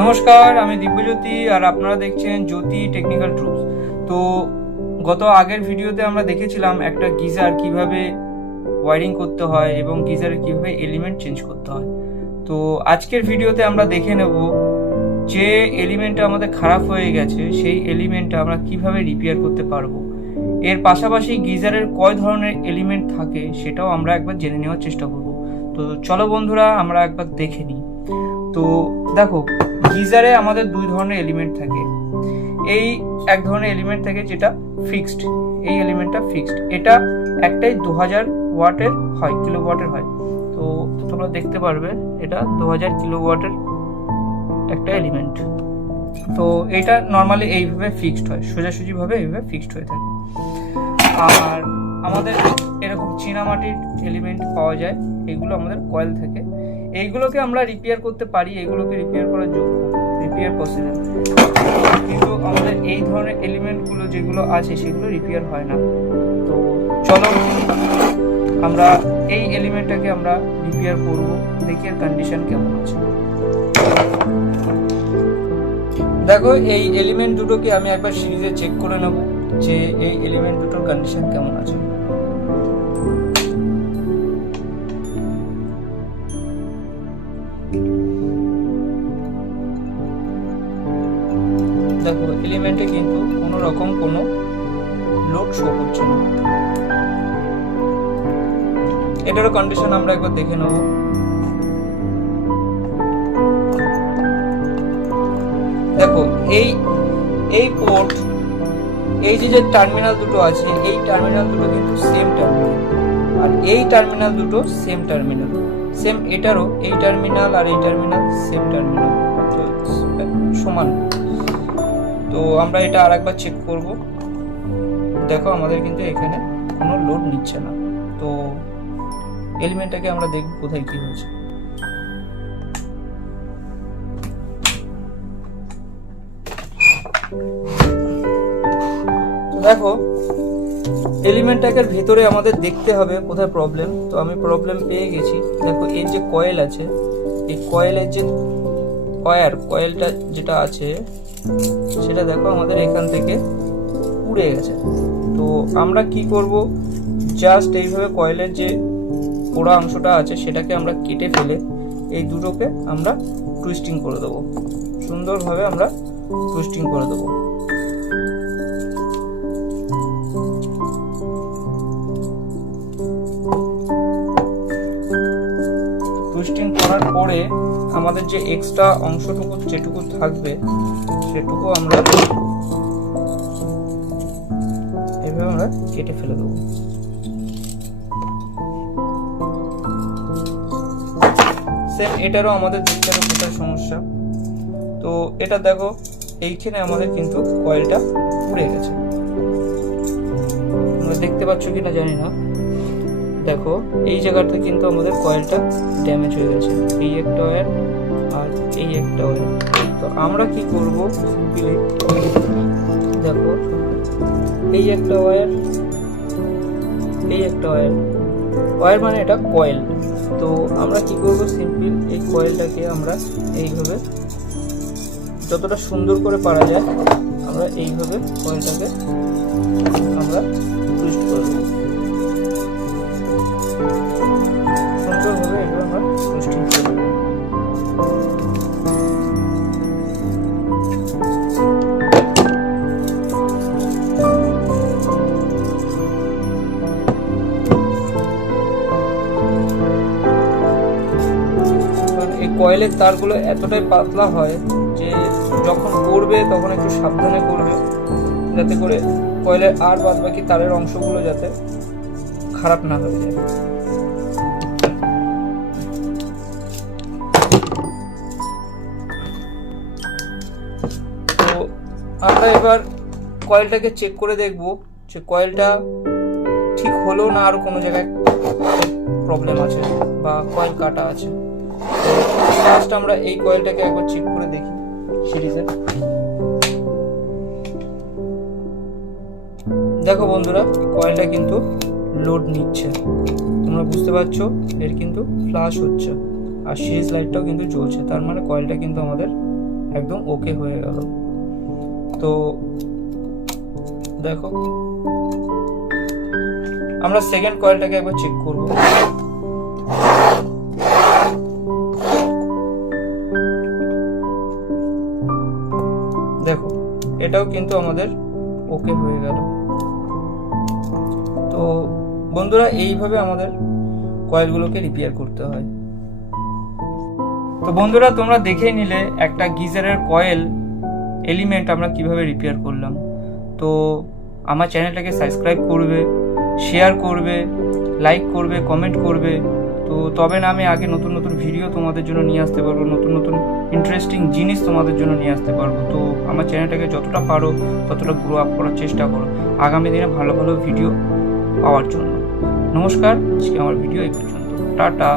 নমস্কার, আমি দিব্যজ্যোতি আর আপনারা দেখছেন জ্যোতি টেকনিক্যাল ট্রুপস তো গত আগের ভিডিওতে আমরা দেখেছিলাম একটা গিজার কীভাবে ওয়ারিং করতে হয় এবং গিজারের কীভাবে এলিমেন্ট চেঞ্জ করতে হয়। তো আজকের ভিডিওতে আমরা দেখে নেব যে এলিমেন্টটা আমাদের খারাপ হয়ে গেছে, সেই এলিমেন্টটা আমরা কীভাবে রিপেয়ার করতে পারব। এর পাশাপাশি গিজারের কয় ধরনের এলিমেন্ট থাকে সেটাও আমরা একবার জেনে নেওয়ার চেষ্টা করব। তো চলো বন্ধুরা, আমরা একবার দেখে নিই। তো দেখো গিজারে আমাদের দুই ধরনের এলিমেন্ট থাকে। এই এক ধরনের এলিমেন্ট থাকে যেটা ফিক্সড এই এলিমেন্টটা ফিক্সড এটা একটাই দু হাজার ওয়াটের হয় কিলো ওয়াটের হয়। তো তোমরা দেখতে পারবে, এটা দু হাজার কিলো ওয়াটের একটা এলিমেন্ট তো এটা নর্মালি এইভাবে ফিক্সড হয়, সোজাসুজিভাবে এইভাবে ফিক্সড হয়ে থাকে। আর আমাদের এরকম চীনামাটির এলিমেন্ট পাওয়া যায়। এগুলো আমাদের কয়েল থাকে। এইগুলোকে আমরা রিপেয়ার করতে পারি, এগুলোকে রিপেয়ার করার যোগ্য রিপেয়ার পসিবল কিন্তু আমাদের এই ধরনের এলিমেন্টগুলো যেগুলো আছে, সেগুলো রিপেয়ার হয় না। তো চলো, আমরা এই এলিমেন্টটাকে আমরা রিপেয়ার করব, দেখি এর কন্ডিশন কেমন আছে। দেখো, এই এলিমেন্ট দুটোকে আমি একবার সিরিজে চেক করে নেব, যে এই এলিমেন্ট দুটোর কন্ডিশন কেমন আছে। দেখো এলিমেন্টে কিন্তু কোনো রকম কোনো লোড শো করছে না। এটারও কন্ডিশন আমরা একবার দেখে নেব। দেখো, এই এই পোর্ট এই যে যে টার্মিনাল দুটো আছে, এই টার্মিনাল দুটো কিন্তু সেম টার্মিনাল আর এই টার্মিনাল দুটো সেম টার্মিনাল সেম এটারও, এই টার্মিনাল আর এই টার্মিনাল সেম টার্মিনাল সমান। তো আমরা এটা আরেকবার চেক করব। দেখো, আমাদের কিন্তু এখানে কোনো লোড নিচ্ছে না। তো এলিমেন্টটাকে আমরা দেখব কোথায় কি হয়েছে। দেখো এলিমেন্টটাকে ভেতরে আমাদের দেখতে হবে, কোথায় প্রবলেম তো আমি প্রবলেম পেয়ে গেছি। দেখো এর যে কয়েল আছে, এই কয়েলের যে কয়ার কয়েলটা যেটা আছে সেটা দেখো আমাদের এখান থেকে উড়ে গেছে। তো আমরা কি করব? জাস্ট এইভাবে কয়েলের যে পোড়া অংশটা আছে, সেটাকে আমরা কেটে ফেলে এই দুটোকে আমরা টুইস্টিং করে দেবো। সুন্দরভাবে আমরা টুইস্টিং করে দেবো। টুইস্টিং করার পরে আমাদের যে এক্সট্রা অংশটুকু যেটুকু থাকবে, সেটুকু আমরা এভাবে আমরা কেটে ফেলে দেবো। সেম এটারও আমাদের দেখতে হবে কোথায় সমস্যা। তো এটা দেখো, এইখানে আমাদের কিন্তু কয়েলটা পুড়ে গেছে। দেখতে পাচ্ছ কিনা জানি না। দেখো, এই জায়গাটা কিন্তু আমাদের কয়েলটা ড্যামেজ হয়ে গেছে। এই একটা ওয়্যার আর এই একটা ওয়্যার তো আমরা কি করব? দেখো, এই একটা ওয়্যার এই একটা ওয়্যার ওয়্যার মানে এটা কয়েল তো আমরা কি করব? সিম্পল এই কয়েলটাকে আমরা এইভাবে যতটা সুন্দর করে পারা যায়, আমরা এইভাবে কয়েলটাকে আমরা টুইস্ট করে কয়েলের তারগুলো এতটাই পাতলা হয় যে যখন করবে তখন একটু সাবধানে করবে, যাতে করে কয়েলের আর বাদ বাকি তারের অংশগুলো যাতে খারাপ না হয়ে যায়। আমরা এবার কয়েলটাকে চেক করে দেখব যে কয়েলটা ঠিক হলো না আর কোনো জায়গায় প্রবলেম আছে বা কয়েল কাটা আছে। ফার্স্ট আমরা এই কয়েলটাকে একবার চেক করে দেখি। সিরিজে দেখো বন্ধুরা কয়েলটা কিন্তু লোড নিচ্ছে। তোমরা বুঝতে পারছ এর কিন্তু ফ্লাশ হচ্ছে। আর সিরিজ লাইটটাও কিন্তু জ্বলছে। তার মানে কয়েলটা কিন্তু আমাদের একদম ওকে হয়ে গেল। তো দেখো, আমরা সেকেন্ড কয়েলটাকে একবার চেক করব। দেখো, এটাও কিন্তু আমাদের ওকে হয়ে গেল। তো বন্ধুরা, এইভাবে আমাদের কয়েলগুলোকে রিপেয়ার করতে হয়। তো বন্ধুরা, তোমরা দেখেই নিলে একটা গিজারের কয়েল এলিমেন্ট আমরা কীভাবে রিপেয়ার করলাম। তো আমার চ্যানেলটাকে সাবস্ক্রাইব করবে শেয়ার করবে লাইক করবে কমেন্ট করবে। তো তবে না আমি আগে নতুন নতুন ভিডিও তোমাদের জন্য নিয়ে আসতে পারব, নতুন নতুন ইন্টারেস্টিং জিনিস তোমাদের জন্য নিয়ে আসতে পারব। তো আমার চ্যানেলটাকে যতটা পারো, ততটা গ্রো আপ করার চেষ্টা করো। আগামী দিনে ভালো ভালো ভিডিও পাওয়ার জন্য। নমস্কার, আজকে আমার ভিডিও এই পর্যন্ত। টাটা।